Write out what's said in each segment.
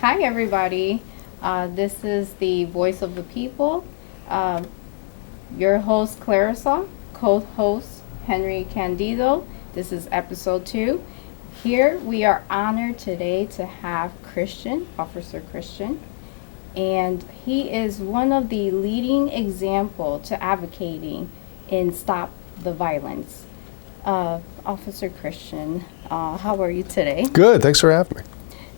Hi, everybody. This is the Voice of the People. Uh, your host, Clarissa, co-host, Henry Candido. This is episode 2. Here we are honored today to have Christian, Officer Christian, and he is one of the leading example to advocating in Stop the Violence. Officer Christian, how are you today? Good, thanks for having me.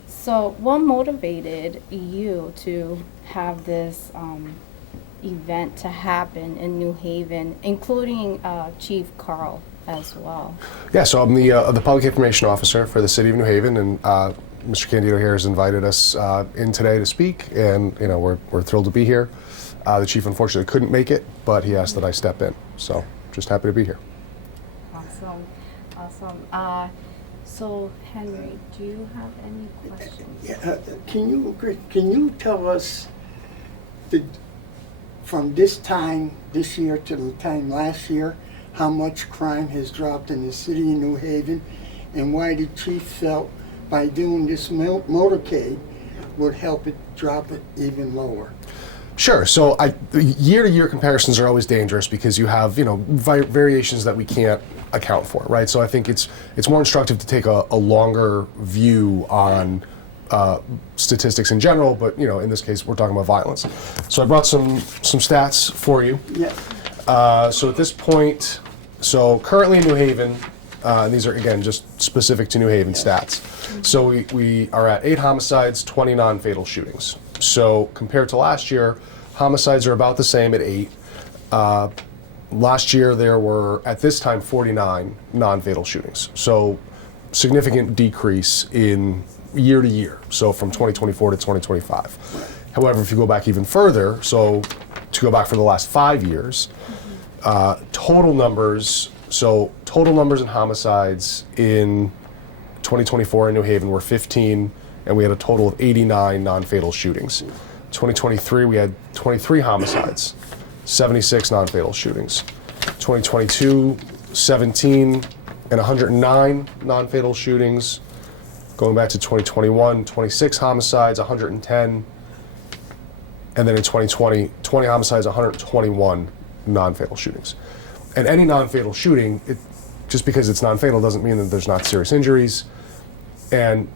So what motivated you to have this event to happen in New Haven, including Chief Carl as well? Yeah, so I'm the Public Information Officer for the City of New Haven, and Mr. Candido here has invited us in today to speak, and we're thrilled to be here. The Chief unfortunately couldn't make it, but he asked that I step in, so just happy to be here. Awesome. So, Henry, do you have any questions? Yeah, can you tell us from this time this year to the time last year, how much crime has dropped in the city of New Haven, and why the chief felt by doing this motorcade would help it drop it even lower? Sure. So year-to-year comparisons are always dangerous because you have variations that we can't account for, right? So I think it's more instructive to take a longer view on statistics in general, but in this case we're talking about violence. So I brought some stats for you. Yeah. So at this point, so currently in New Haven, and these are again just specific to New Haven stats. So we are at 8 homicides, 20 non-fatal shootings. So compared to last year, homicides are about the same at 8. Last year there were, at this time, 49 non-fatal shootings. So significant decrease in year to year, so from 2024 to 2025. However, if you go back even further, so to go back for the last 5 years, total numbers in homicides in 2024 in New Haven were 15, and we had a total of 89 non-fatal shootings. 2023, we had 23 homicides, 76 non-fatal shootings. 2022, 17 and 109 non-fatal shootings. Going back to 2021, 26 homicides, 110. And then in 2020, 20 homicides, 121 non-fatal shootings. And any non-fatal shooting, just because it's non-fatal doesn't mean that there's not serious injuries. And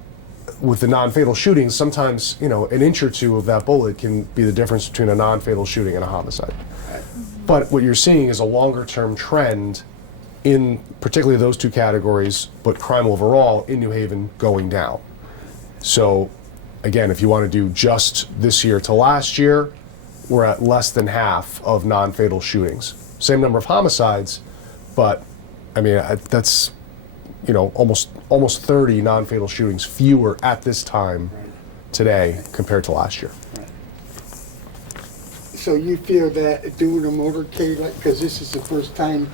with the non-fatal shootings, sometimes, an inch or two of that bullet can be the difference between a non-fatal shooting and a homicide. But what you're seeing is a longer-term trend in particularly those two categories, but crime overall in New Haven going down. So, again, if you want to do just this year to last year, we're at less than half of non-fatal shootings. Same number of homicides, but that's almost 30 non-fatal shootings fewer at this time today compared to last year. So you feel that doing a motorcade, because this is the first time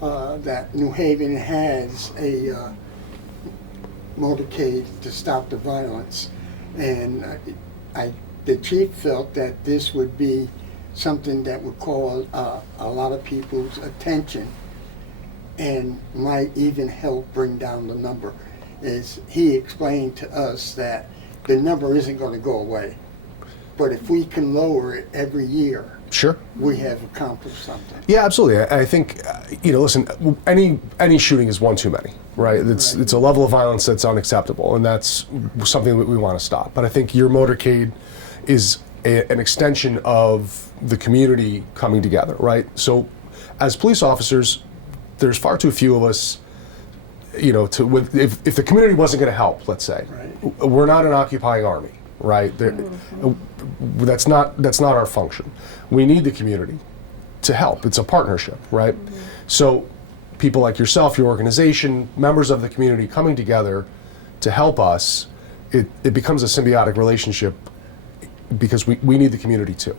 that New Haven has a motorcade to stop the violence, and the chief felt that this would be something that would call a lot of people's attention and might even help bring down the number. Is he explained to us that the number isn't going to go away, but if we can lower it every year, Sure. we have accomplished something. Yeah, absolutely. I think, listen, any shooting is one too many, right? It's a level of violence that's unacceptable, and that's something that we want to stop. But I think your motorcade is an extension of the community coming together, right? So as police officers, there's far too few of us, if the community wasn't going to help, let's say, Right. we're not an occupying army, right? That's not our function. We need the community to help. It's a partnership, right? So people like yourself, your organization, members of the community coming together to help us, it becomes a symbiotic relationship because we need the community too.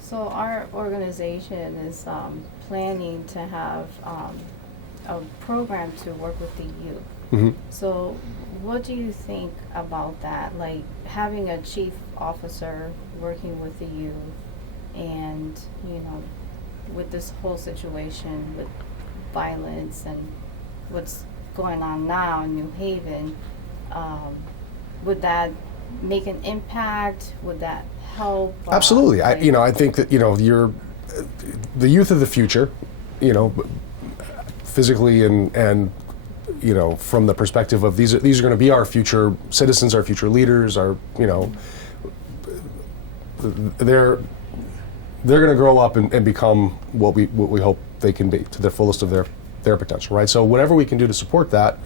So our organization is planning to have a program to work with the youth. Mm-hmm. So what do you think about that? Like having a chief officer working with the youth and, with this whole situation with violence and what's going on now in New Haven, would that make an impact? Would that help? Absolutely. Like- I think that, you're the youth of the future, physically and from the perspective of these are going to be our future citizens, our future leaders, they're going to grow up and become what we hope they can be to the fullest of their potential, right? So whatever we can do to support that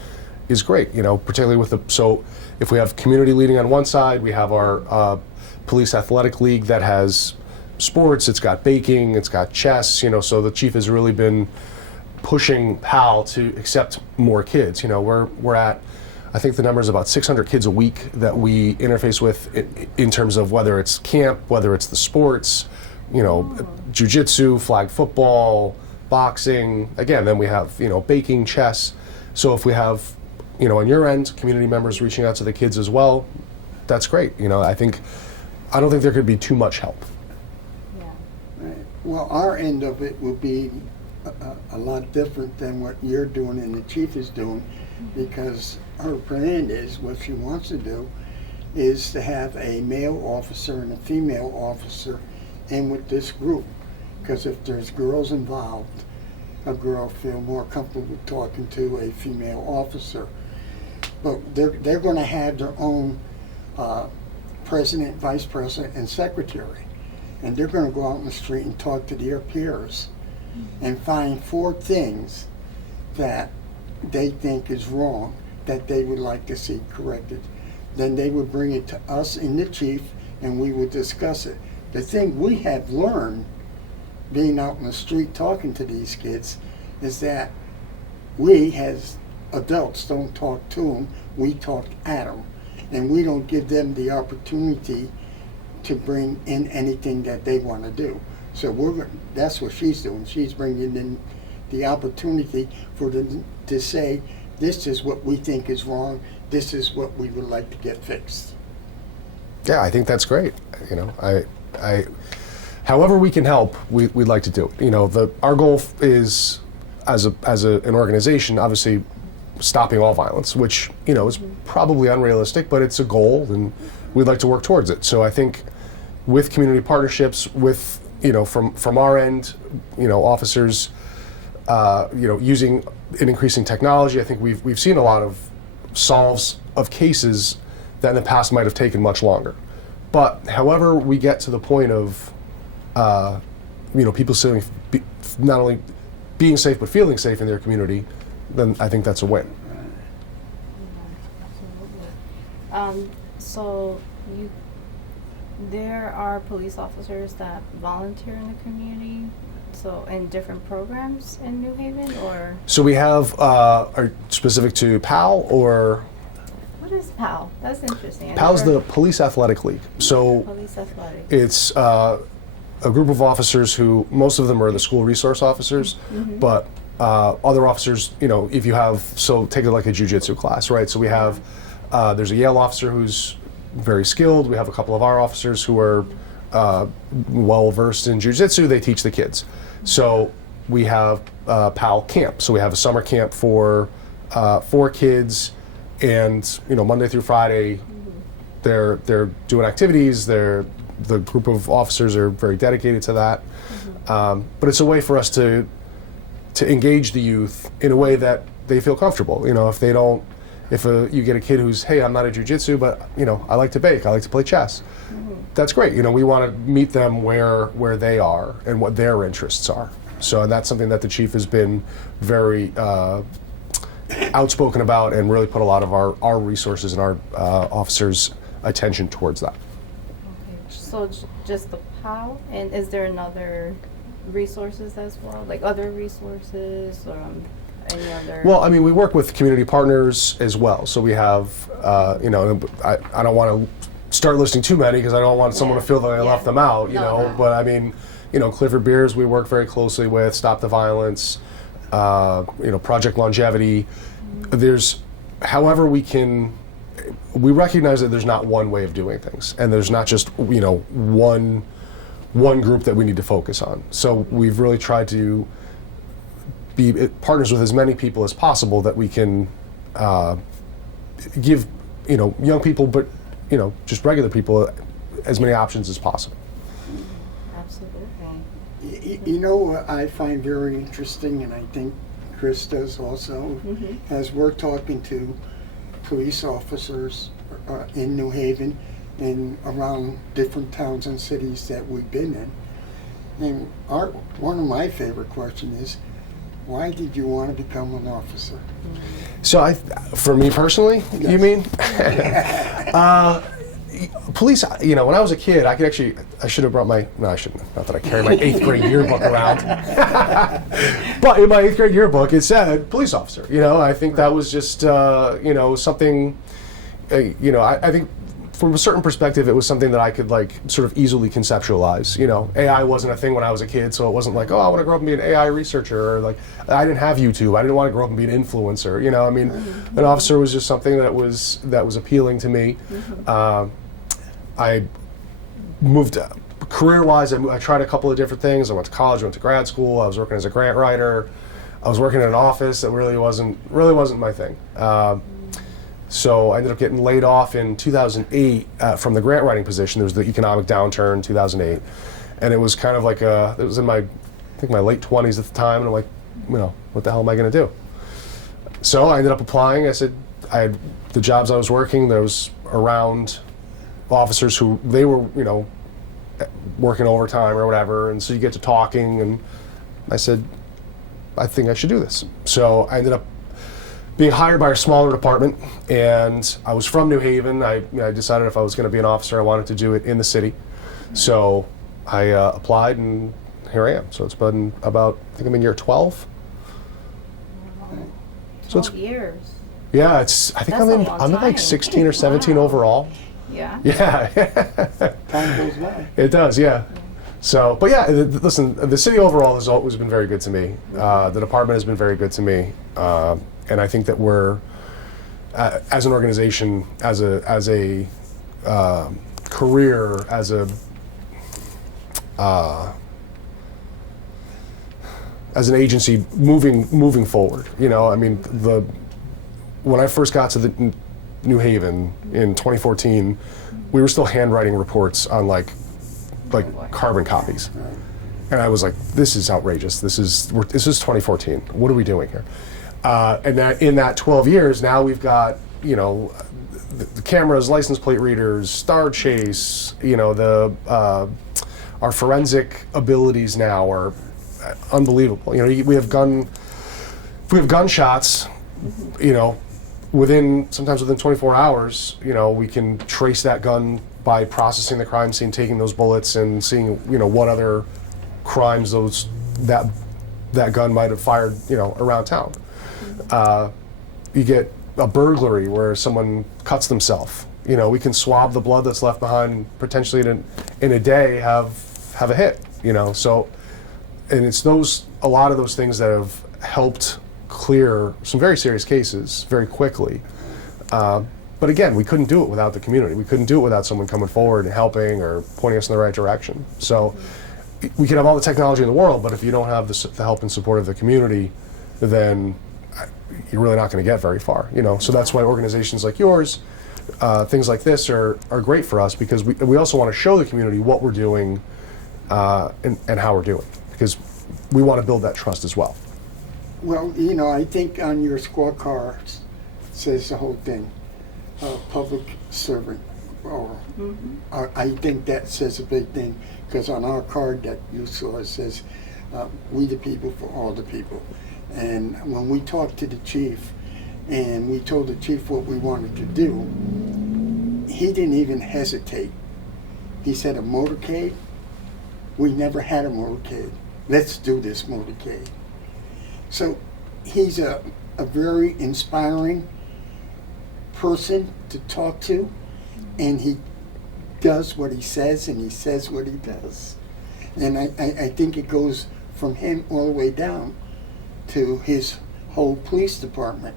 is great, particularly so if we have community leading on one side, we have our police athletic league that has sports, it's got baking, it's got chess, so the chief has really been pushing P.R.O.U.D to accept more kids. We're at, I think the number is about 600 kids a week that we interface with in terms of whether it's camp, whether it's the sports, jiu-jitsu, flag football, boxing. Again, then we have, baking, chess. So if we have, on your end, community members reaching out to the kids as well, that's great. I don't think there could be too much help. Yeah. Right. Well, our end of it will be a lot different than what you're doing and the chief is doing, because her plan is, what she wants to do is to have a male officer and a female officer in with this group, because if there's girls involved, a girl feel more comfortable talking to a female officer. But they're going to have their own president, vice president, and secretary, and they're going to go out in the street and talk to their peers and find 4 things that they think is wrong that they would like to see corrected. Then they would bring it to us and the chief, and we would discuss it. The thing we have learned being out in the street talking to these kids is that we as adults don't talk to them, we talk at them, and we don't give them the opportunity to bring in anything that they want to do. So that's what she's doing. She's bringing in the opportunity for them to say, this is what we think is wrong, this is what we would like to get fixed. Yeah, I think that's great. However we can help, we'd like to do it. Our goal is, as an organization, obviously stopping all violence, which is probably unrealistic, but it's a goal, and we'd like to work towards it. So I think with community partnerships, with from our end, officers, using and increasing technology, I think we've seen a lot of solves of cases that in the past might have taken much longer. But however we get to the point of, people not only being safe but feeling safe in their community, then I think that's a win. Absolutely. So there are police officers that volunteer in the community, so in different programs in New Haven, or? So we have, are specific to P.R.O.U.D or? What is P.R.O.U.D? That's interesting. P.R.O.U.D is the Police Athletic League. So Police Athletic. it's a group of officers who, most of them are the school resource officers, but other officers, if you have, so take it like a jiu-jitsu class, right? So we have, there's a Yale officer who's very skilled. We have a couple of our officers who are well versed in jiu-jitsu. They teach the kids. So we have P.R.O.U.D camp. So we have a summer camp for kids, and Monday through Friday, they're doing activities. The group of officers are very dedicated to that. But it's a way for us to engage the youth in a way that they feel comfortable. If you get a kid who's, hey, I'm not a jiu-jitsu, but I like to bake, I like to play chess. That's great. We want to meet them where they are and what their interests are. So, and that's something that the chief has been very outspoken about, and really put a lot of our resources and our officers' attention towards that. Okay. So just the P.R.O.U.D, and is there another resources as well, like other resources or any other? Well, we work with community partners as well. So we have, I don't want to start listing too many because I don't want someone to feel that I left them out, No. But Clifford Beers we work very closely with, Stop the Violence, Project Longevity. There's, however we recognize that there's not one way of doing things, and there's not just, one group that we need to focus on. So we've really tried to be partners with as many people as possible that we can give young people, but just regular people, as many options as possible. Absolutely. You know what I find very interesting, and I think Chris does also, as we're talking to police officers in New Haven and around different towns and cities that we've been in. And one of my favorite questions is, why did you want to become an officer? So for me personally, Yes. you mean? Police, when I was a kid, I should have brought I shouldn't have. Not that I carry my 8th grade yearbook around. But in my 8th grade yearbook, it said police officer. I think that was just, something, I think from a certain perspective, it was something that I could sort of easily conceptualize. AI wasn't a thing when I was a kid, so it wasn't like, oh, I want to grow up and be an AI researcher, or I didn't have YouTube. I didn't want to grow up and be an influencer. An officer was just something that was appealing to me. I moved career-wise. I tried a couple of different things. I went to college, went to grad school. I was working as a grant writer. I was working in an office that really wasn't my thing. So I ended up getting laid off in 2008 from the grant writing position. There was the economic downturn in 2008, and it was kind of like it was in my late 20s at the time, and I'm like, what the hell am I going to do? So I ended up applying. I said I had the jobs I was working. There was around officers who they were working overtime or whatever, and so you get to talking, and I said, I think I should do this. So I ended up being hired by a smaller department, and I was from New Haven. I decided if I was going to be an officer, I wanted to do it in the city. So I applied, and here I am. So it's been about, I think I'm in year 12. So 12 years. Yeah, I think That's I'm a in long like time. 16 or 17 Wow. overall. Yeah. Yeah. Time goes by. It does, yeah. So, but yeah, listen, the city overall has always been very good to me. The department has been very good to me. And I think that we're, as an organization, as a career, as an agency, moving forward. When I first got to the New Haven in 2014, we were still handwriting reports on like carbon copies, and I was like, "This is outrageous. This is 2014. What are we doing here?" And that in that 12 years, now we've got the cameras, license plate readers, star chase. Our forensic abilities now are unbelievable. We have gunshots. Sometimes within 24 hours, we can trace that gun by processing the crime scene, taking those bullets, and seeing what other crimes that gun might have fired around town. You get a burglary where someone cuts themselves. We can swab the blood that's left behind, and potentially in a day have a hit. So, and it's a lot of those things that have helped clear some very serious cases very quickly. But again, we couldn't do it without the community. We couldn't do it without someone coming forward and helping or pointing us in the right direction. So we can have all the technology in the world, but if you don't have the help and support of the community, then you're really not going to get very far. So that's why organizations like yours, things like this are great for us, because we also want to show the community what we're doing and how we're doing, because we want to build that trust as well. Well, I think on your scorecards says the whole thing, public servant. Or I think that says a big thing, because on our card that you saw, it says, we the people for all the people. And when we talked to the chief, and we told the chief what we wanted to do, he didn't even hesitate. He said, a motorcade? We never had a motorcade. Let's do this motorcade. So he's a very inspiring person to talk to, and he does what he says, and he says what he does. And I think it goes from him all the way down to his whole police department.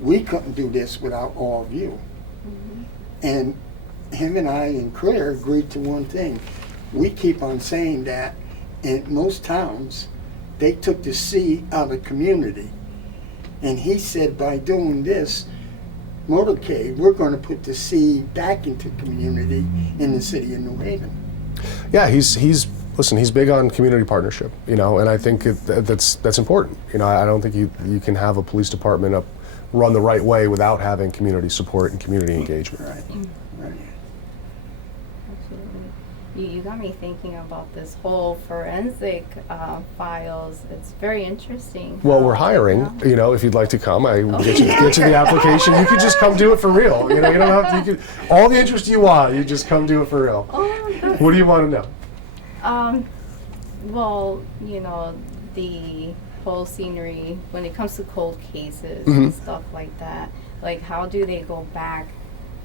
We couldn't do this without all of you. And him and I and Claire agreed to one thing. We keep on saying that in most towns, they took the C out of the community. And he said by doing this, Motorcade, we're going to put the seed back into community in the city of New Haven. Yeah, he's big on community partnership, you know, and I think that's important. You know, I don't think you can have a police department run the right way without having community support and community engagement. Right. Right. Absolutely. You got me thinking about this whole forensic files. It's very interesting. Well, we're hiring. You know, if you'd like to come, I will get you the application. You could just come do it for real. You know, you don't have to. You could all the interest you want. You just come do it for real. Oh, What do you want to know? Well, you know, the whole scenery when it comes to cold cases Mm-hmm. and stuff like that. Like, how do they go back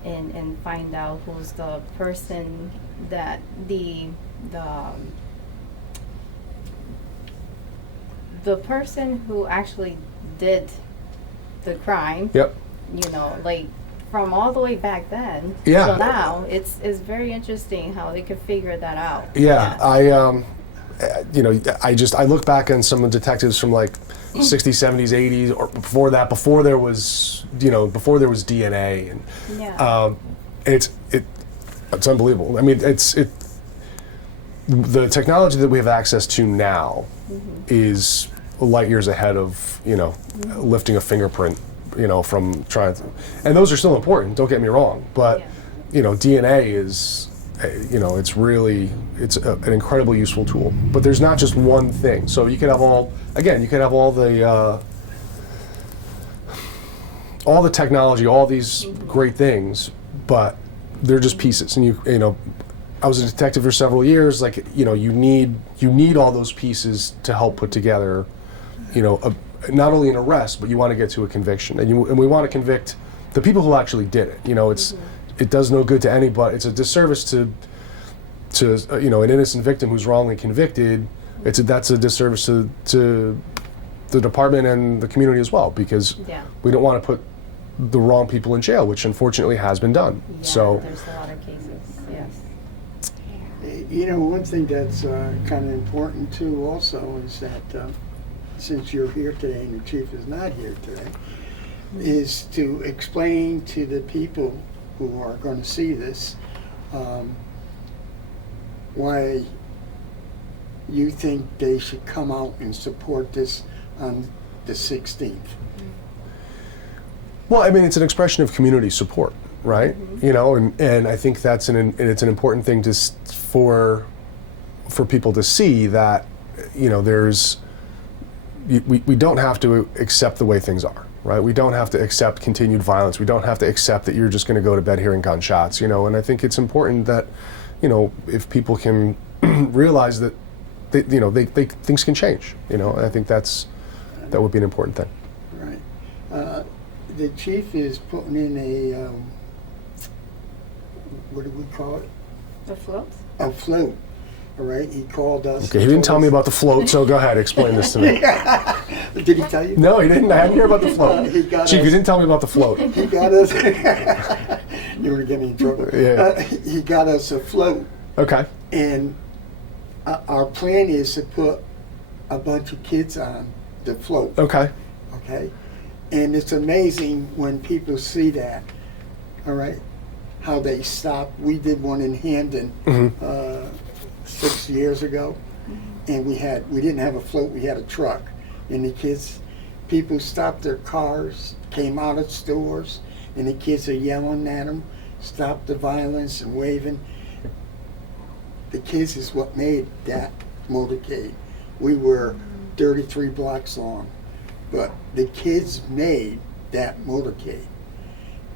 and find out who's the person that the person who actually did the crime? Yep. You know, like from all the way back then Yeah. till now, it's very interesting how they could figure that out. Yeah, you know, I look back on some of the detectives from like 60s, 70s, 80s, or before that, before there was DNA, and Yeah. it's unbelievable. I mean, the technology that we have access to now is light years ahead of, you know, lifting a fingerprint, you know, from trying to, and those are still important, don't get me wrong, but Yeah. you know, DNA is, you know, it's an incredibly useful tool. But there's not just one thing. So you could have all the technology, all these great things, but they're just pieces. And you know, I was a detective for several years. Like, you know, you need all those pieces to help put together, you know, not only an arrest, but you want to get to a conviction, and we want to convict the people who actually did it. You know, it does no good to anybody. It's a disservice to you know, an innocent victim who's wrongly convicted. That's a disservice to the department and the community as well, because Yeah. we don't want to put the wrong people in jail, which unfortunately has been done. Yeah, So there's a lot of cases. Yes. You know, one thing that's kind of important too also is that since you're here today and the chief is not here today, is to explain to the people who are going to see this why you think they should come out and support this on the 16th. Well, I mean, it's an expression of community support, right? You know, and I think it's an important thing for people to see that, you know, we don't have to accept the way things are, right? We don't have to accept continued violence. We don't have to accept that you're just going to go to bed hearing gunshots, you know. And I think it's important that, you know, if people can realize that, you know, they things can change, you know. And I think that would be an important thing. Right. The chief is putting in a, what do we call it? The float? A float. All right, he called us. Okay, he didn't tell me about the float, so go ahead, explain this to me. Did he tell you? No, he didn't. I didn't hear about the float. Chief, you didn't tell me about the float. He got us. You were getting in trouble. Yeah. He got us a float, Okay. and our plan is to put a bunch of kids on the float. Okay. Okay, and it's amazing when people see that. All right, how they stop. We did one in Hamden 6 years ago, and we didn't have a float. We had a truck, and people stopped their cars, came out of stores, and the kids are yelling at them, stop the violence and waving. The kids is what made that motorcade. We were 33 blocks long, but the kids made that motorcade.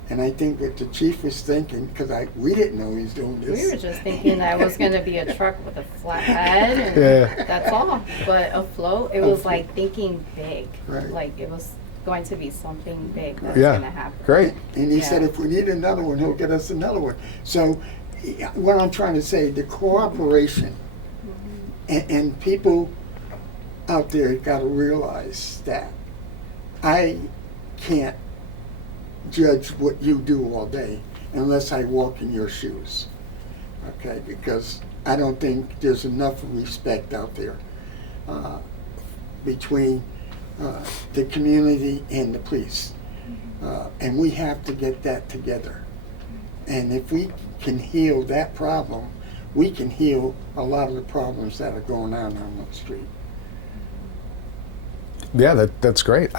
And I think what the chief was thinking, because we didn't know he was doing this. We were just thinking that it was going to be a truck with a flat head, and Yeah. that's all. But a float, it was like thinking big. Right. Like it was going to be something big that was Yeah. going to happen. Great. And he Yeah. said if we need another one, he'll get us another one. So what I'm trying to say, the cooperation, and people out there got to realize that I can't judge what you do all day unless I walk in your shoes, okay? Because I don't think there's enough respect out there between the community and the police. And we have to get that together. And if we can heal that problem, we can heal a lot of the problems that are going on the street. Yeah, that's great.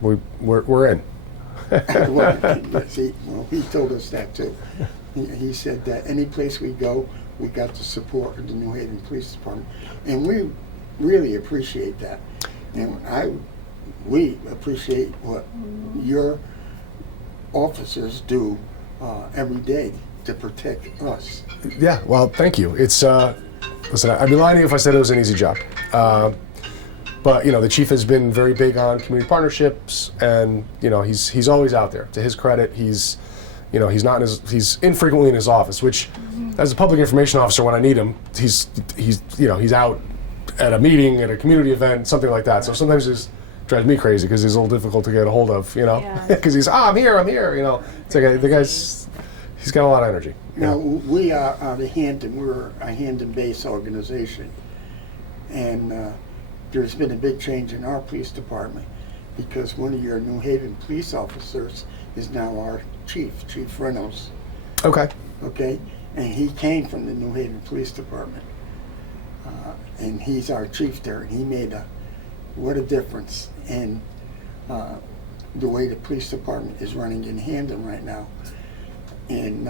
We're in. Well, he told us that too. He said that any place we go, we got the support of the New Haven Police Department, and we really appreciate that. And we appreciate what your officers do every day to protect us. Yeah, well, thank you. It's listen, I'd be lying to you if I said it was an easy job. But the chief has been very big on community partnerships, and he's always out there. To his credit, he's infrequently in his office, which, as a public information officer, when I need him, he's out at a meeting, at a community event, something like that. So sometimes it drives me crazy because he's a little difficult to get a hold of, because he's I'm here. It's like the guy's he's got a lot of energy. Now we are the Hamden. We're a Hamden-based organization, and there's been a big change in our police department because one of your New Haven police officers is now our chief, Chief Reynolds. Okay. Okay, and he came from the New Haven Police Department, and he's our chief there. And he made what a difference in the way the police department is running in Hamden right now. And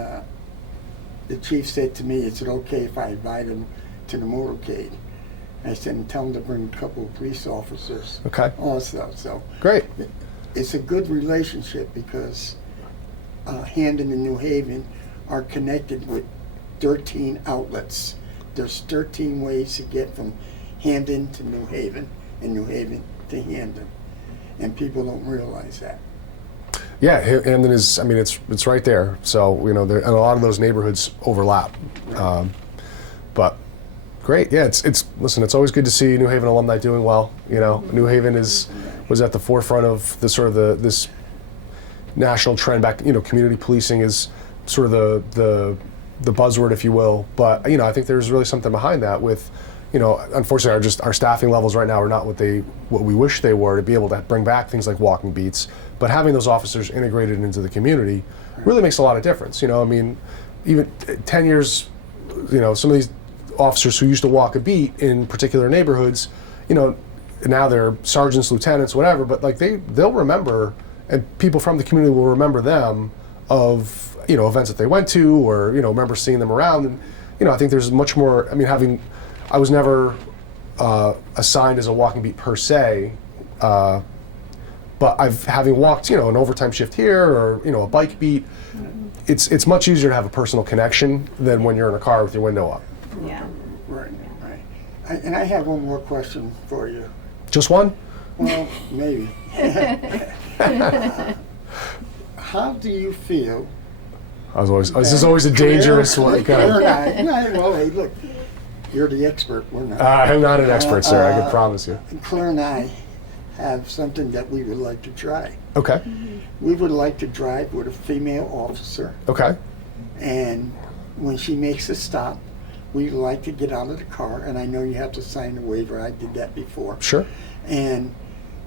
the chief said to me, "Is it okay if I invite him to the Motorcade?" I said, "And tell him to bring a couple of police officers." Okay. Also, so Great. it's a good relationship because Hamden and New Haven are connected with 13 outlets. There's 13 ways to get from Hamden to New Haven and New Haven to Hamden, and people don't realize that. Yeah, Hamden is. I mean, it's right there. So and a lot of those neighborhoods overlap. Right. But great. Yeah, it's listen. It's always good to see New Haven alumni doing well. New Haven was at the forefront of this national trend back. Community policing is sort of the buzzword, if you will. But I think there's really something behind that. With unfortunately, our staffing levels right now are not what we wish they were to be able to bring back things like walking beats. But having those officers integrated into the community really makes a lot of difference. Even 10 years, some of these officers who used to walk a beat in particular neighborhoods, now they're sergeants, lieutenants, whatever, but they'll remember, and people from the community will remember them of, events that they went to, or, remember seeing them around. And, I think there's much more, I was never assigned as a walking beat per se, but having walked, an overtime shift here, or, a bike beat, it's much easier to have a personal connection than when you're in a car with your window up. Yeah. Right. And I have one more question for you. Just one? Well, maybe. How do you feel? This is always a dangerous one. Well, hey, look, you're the expert. We're not. I'm not an expert, sir. I can promise you. Claire and I have something that we would like to try. Okay. We would like to drive with a female officer, Okay. and when she makes a stop, we'd like to get out of the car, and I know you have to sign a waiver. I did that before. Sure. And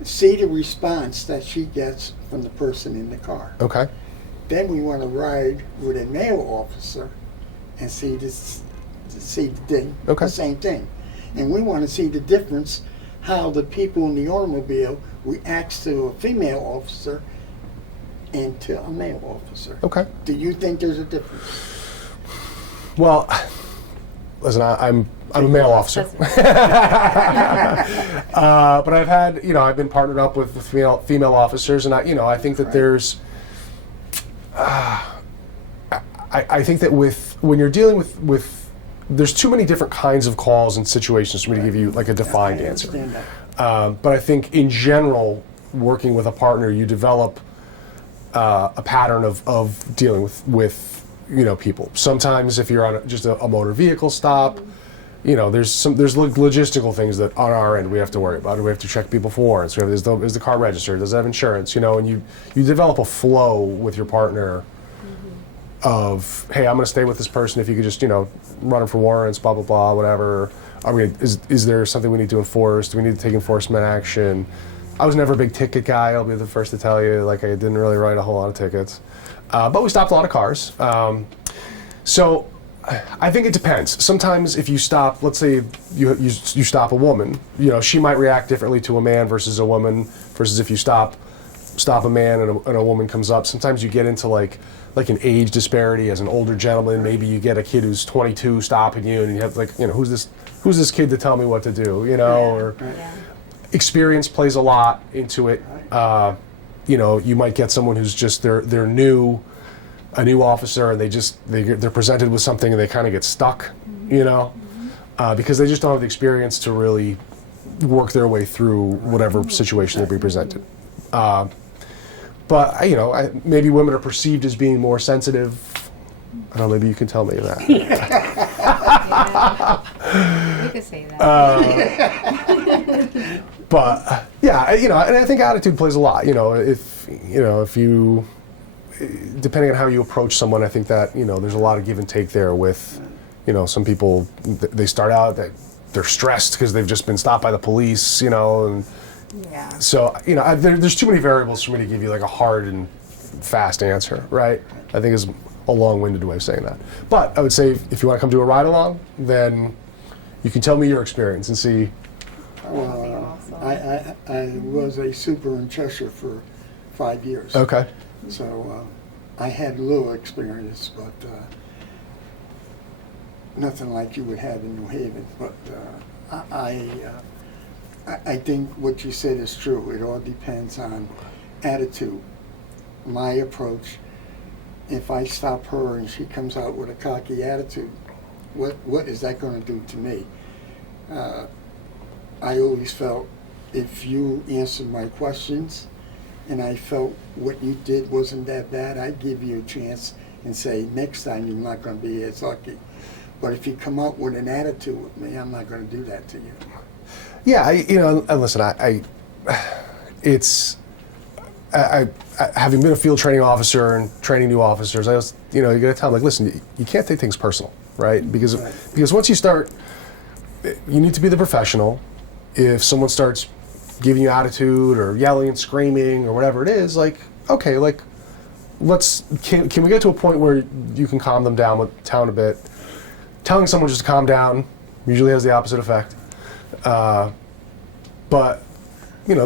see the response that she gets from the person in the car. Okay. Then we want to ride with a male officer and see the thing, Okay. the same thing. And we want to see the difference, how the people in the automobile reacts to a female officer and to a male officer. Okay. Do you think there's a difference? Well, listen, I'm a male officer, but I've had, I've been partnered up with female officers, and I think that there's, I think that when you're dealing with, there's too many different kinds of calls and situations for me to give you like a defined answer. But I think in general, working with a partner, you develop a pattern of dealing with people. Sometimes if you're on just a motor vehicle stop, there's logistical things that on our end we have to worry about. We have to check people for warrants. Is the car registered? Does it have insurance? And you develop a flow with your partner of, hey, I'm going to stay with this person. If you could just run them for warrants, blah blah blah, whatever. Is there something we need to enforce? Do we need to take enforcement action? I was never a big ticket guy, I'll be the first to tell you. Like, I didn't really write a whole lot of tickets. But we stopped a lot of cars. So I think it depends. Sometimes if you stop, let's say you stop a woman, she might react differently to a man versus a woman, versus if you stop a man and a woman comes up. Sometimes you get into like an age disparity. As an older gentleman, maybe you get a kid who's 22 stopping you, and you have who's this kid to tell me what to do, or experience plays a lot into it. You might get someone who's just they're new, a new officer, and they're presented with something and they kind of get stuck, because they just don't have the experience to really work their way through whatever situation they're being presented. But maybe women are perceived as being more sensitive. I don't know, maybe you can tell me that. You could say that. But and I think attitude plays a lot. If you, depending on how you approach someone, I think that there's a lot of give and take there. With some people, they start out that they're stressed because they've just been stopped by the police, and so there's too many variables for me to give you like a hard and fast answer, right? I think is a long-winded way of saying that. But I would say if you want to come do a ride-along, then you can tell me your experience and see. Well, I was a super in Cheshire for 5 years. Okay. So I had a little experience, but nothing like you would have in New Haven. But I think what you said is true. It all depends on attitude. My approach, if I stop her and she comes out with a cocky attitude, what is that going to do to me? I always felt if you answered my questions and I felt what you did wasn't that bad, I'd give you a chance and say, next time you're not going to be as lucky. But if you come out with an attitude with me, I'm not going to do that to you. Yeah, and listen, having been a field training officer and training new officers, I was, you got to tell them, like, listen, you can't take things personal, right? Because once you start, you need to be the professional. If someone starts giving you attitude or yelling and screaming or whatever it is, like, okay, like, can we get to a point where you can calm them down a bit? Telling someone just to calm down usually has the opposite effect. But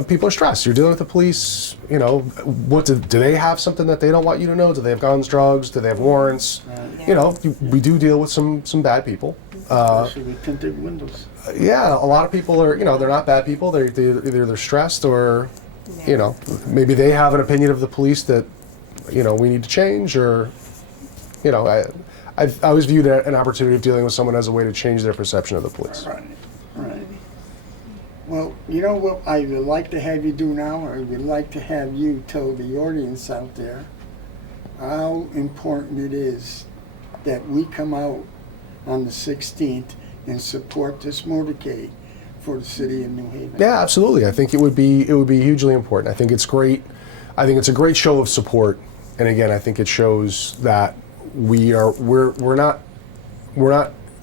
people are stressed. You're dealing with the police. What do they have something that they don't want you to know? Do they have guns, drugs? Do they have warrants? We do deal with some bad people. Especially with tinted windows. Yeah, a lot of people are. They're not bad people. They're either they're stressed or, maybe they have an opinion of the police that, we need to change, or, I always viewed an opportunity of dealing with someone as a way to change their perception of the police. Right. Well, you know what I would like to have you do now? I would like to have you tell the audience out there how important it is that we come out on the 16th and support this motorcade for the city of New Haven. Yeah, absolutely. I think it would be hugely important. I think it's great. I think it's a great show of support. And again, I think it shows that we're not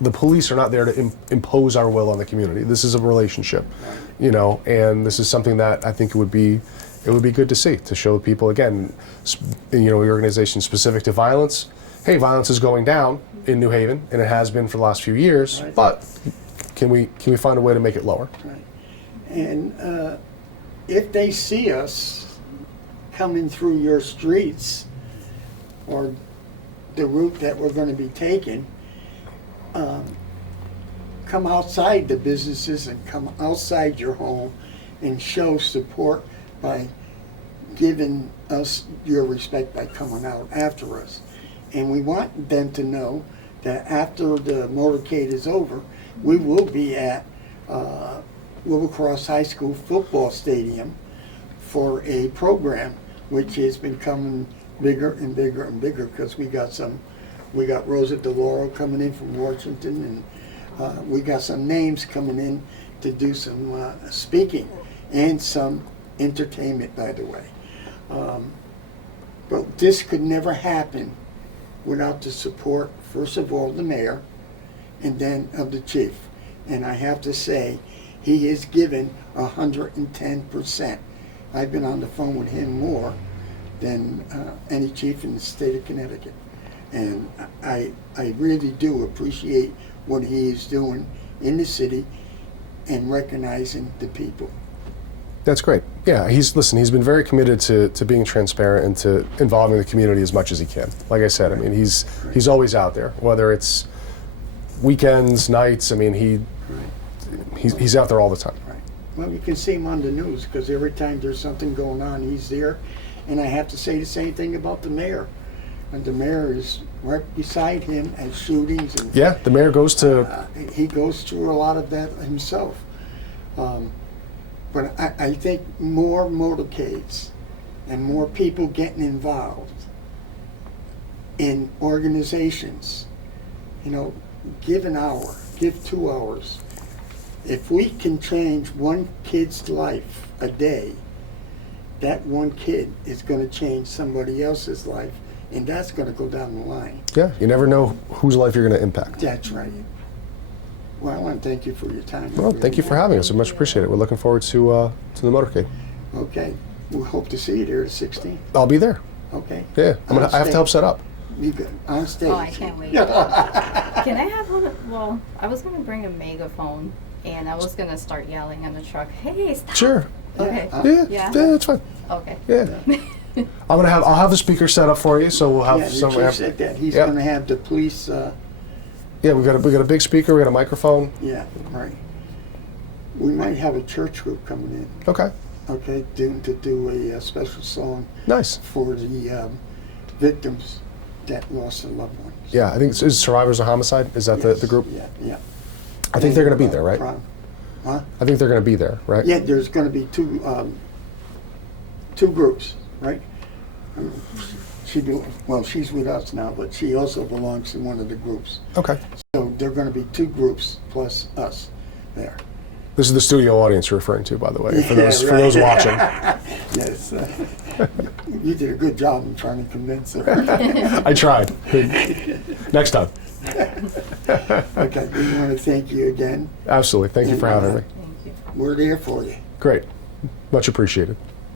the police are not there to impose our will on the community. This is a relationship, and this is something that I think it would be good to see, to show people, again, your organization specific to violence. Hey, violence is going down in New Haven, and it has been for the last few years, right. But can we find a way to make it lower? Right. And if they see us coming through your streets or the route that we're going to be taking, come outside the businesses and come outside your home and show support by giving us your respect by coming out after us. And we want them to know that after the motorcade is over, we will be at Wilbur Cross High School football stadium for a program which has been coming bigger and bigger and bigger, because we got Rosa DeLauro coming in from Washington, and we got some names coming in to do some speaking and some entertainment, by the way. But this could never happen without the support, first of all, the mayor, and then of the chief. And I have to say, he has given 110% I've been on the phone with him more than any chief in the state of Connecticut. And I really do appreciate what he is doing in the city and recognizing the people. That's great. Yeah, he's been very committed to being transparent and to involving the community as much as he can. Like I said, I mean, he's always out there, whether it's weekends, nights. I mean, he's out there all the time. Right. Well, you can see him on the news because every time there's something going on, he's there. And I have to say the same thing about the mayor. And the mayor is right beside him at shootings. And Yeah, the mayor goes to. he goes through a lot of that himself. But I think more motorcades and more people getting involved in organizations, give an hour, give 2 hours. If we can change one kid's life a day, that one kid is going to change somebody else's life, and that's going to go down the line. Yeah, you never know whose life you're going to impact. That's right. Well, I want to thank you for your time. Well, thank you for having us. I much appreciate it. We're looking forward to the motorcade. Okay. We hope to see you there at 16. I'll be there. Okay. Yeah, I have to help set up. You good? On stage. Oh, I can't wait. Can I have one? Well, I was going to bring a megaphone, and I was going to start yelling on the truck, hey, stop. Sure. Okay. Yeah, that's fine. Okay. Yeah. I'll have the speaker set up for you, so we'll have Yeah, the some. chief said that. He's Yep. going to have the police. Yeah, we got a big speaker. We got a microphone. Yeah, right. We might have a church group coming in. Okay. Okay, to do a special song Nice. for the victims that lost their loved ones. Yeah, I think is Survivors of Homicide. Is that Yes, the group? Yeah. I think they're going to be there, right? Huh? I think they're going to be there, right? Yeah, there's going to be two groups, right? She's with us now, but she also belongs to one of the groups. Okay. So there are going to be 2 groups plus us there. This is the studio audience you're referring to, by the way, for Yeah, those right. watching. Yes. You did a good job in trying to convince her. I tried. Next time. Okay, we want to thank you again. Absolutely. Thank you for having me. Thank you. We're there for you. Great. Much appreciated.